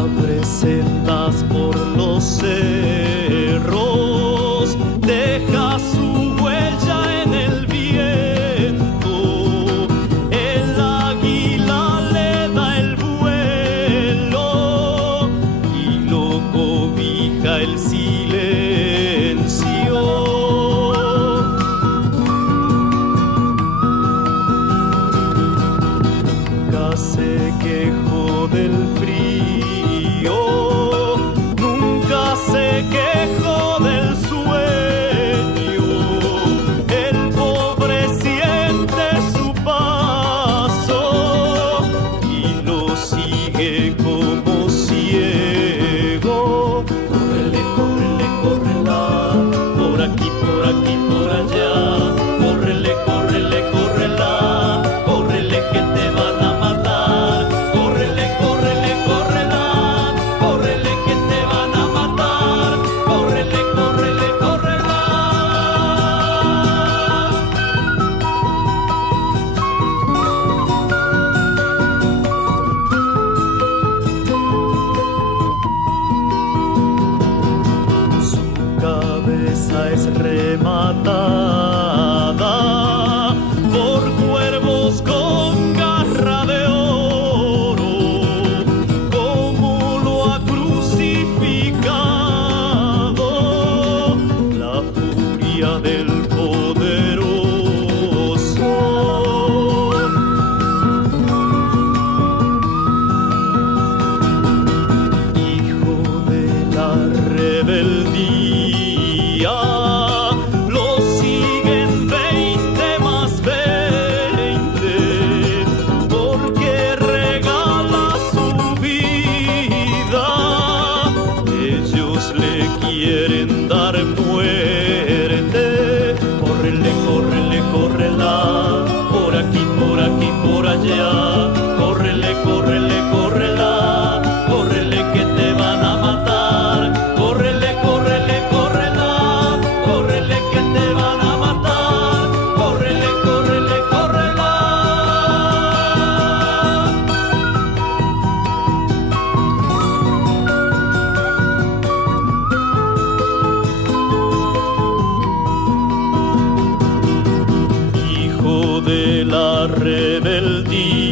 Abre sendas por los cerros, deja su huella en el viento. El águila le da el vuelo y lo cobija el silencio. Nunca se quejó del frío, nunca se quejó del sueño. El pobre siente su paso y lo sigue como ciego. Córrele, córrele, córrela, por aquí, por aquí, por allá. Córrele, córrele, córrela, córrele que te van a matar. Córrele, córrele, córrela, córrele que te van a matar. Córrele, córrele, córrela. Su cabeza es rematada por cuervos con garra de oro. Como lo ha crucificado la furia del poderoso. Hijo de la rebeldía, lo siguen 20 más 20, porque regala su vida. Ellos le quieren dar muerte. Córrele, córrele, córrela, por aquí, por allá. Córrele, córrele, córrela, córrele que te van a matar. Córrele, córrele, córrela, córrele que te van a matar. Córrele, córrele, córrela. Hijo de la rebeldía,